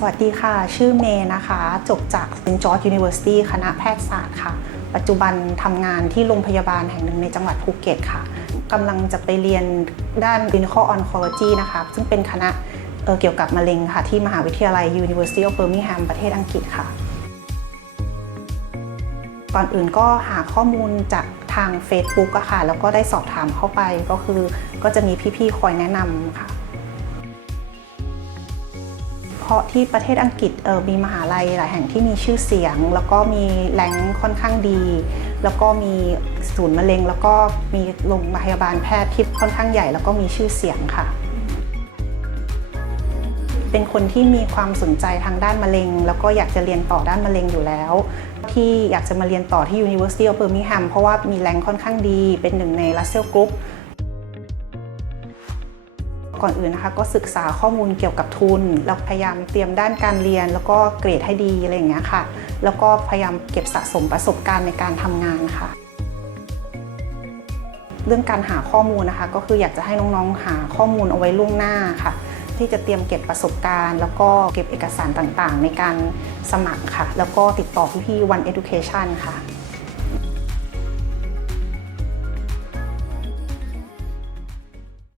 สวัสดีค่ะ ชื่อเมย์นะคะ จบจาก St. George University คณะแพทยศาสตร์ค่ะ ปัจจุบันทำงานที่โรงพยาบาลแห่งหนึ่งในจังหวัดภูเก็ตค่ะกำลังจะไปเรียนด้าน Clinical Oncology นะคะ ซึ่งเป็นคณะเเกี่ยวกับมะเร็งค่ะ ที่มหาวิทยาลัย University of Birmingham ประเทศอังกฤษค่ะ ก่อนอื่นก็หาข้อมูลจากทาง Facebook อะค่ะ แล้วก็ได้สอบถามเข้าไปก็คือก็จะมีพี่ๆคอยแนะนำค่ะ พราะที่ประเทศอังกฤษเออมีมหาลัยหลายแห่งที่มีชื่อเสียง แล้วก็มีแหล่งค่อนข้างดี แล้วก็มีศูนย์มะเร็ง แล้วก็มีโรงพยาบาลแพทย์ที่ค่อนข้างใหญ่ แล้วก็มีชื่อเสียงค่ะ เป็นคนที่มีความสนใจทางด้านมะเร็ง แล้วก็อยากจะเรียนต่อด้านมะเร็งอยู่แล้ว ที่อยากจะมาเรียนต่อที่ University of Birmingham เพราะว่ามีแรงค่อนข้างดี เป็นหนึ่งใน Russell Group ก่อนอื่นนะคะก็ศึกษาข้อมูลเกี่ยวกับทุนแล้วพยายามเตรียมด้านการเรียน แล้วก็เกรดให้ดีอะไรอย่างเงี้ยค่ะ แล้วก็พยายามเก็บสะสมประสบการณ์ในการทำงานค่ะเรื่องการหาข้อมูลนะคะ ก็คืออยากจะให้น้องๆ หาข้อมูลเอาไว้ล่วงหน้าค่ะ ที่จะเตรียมเก็บประสบการณ์ แล้วก็เก็บเอกสารต่างๆ ในการสมัครค่ะ แล้วก็ติดต่อพี่ๆ One Education ค่ะ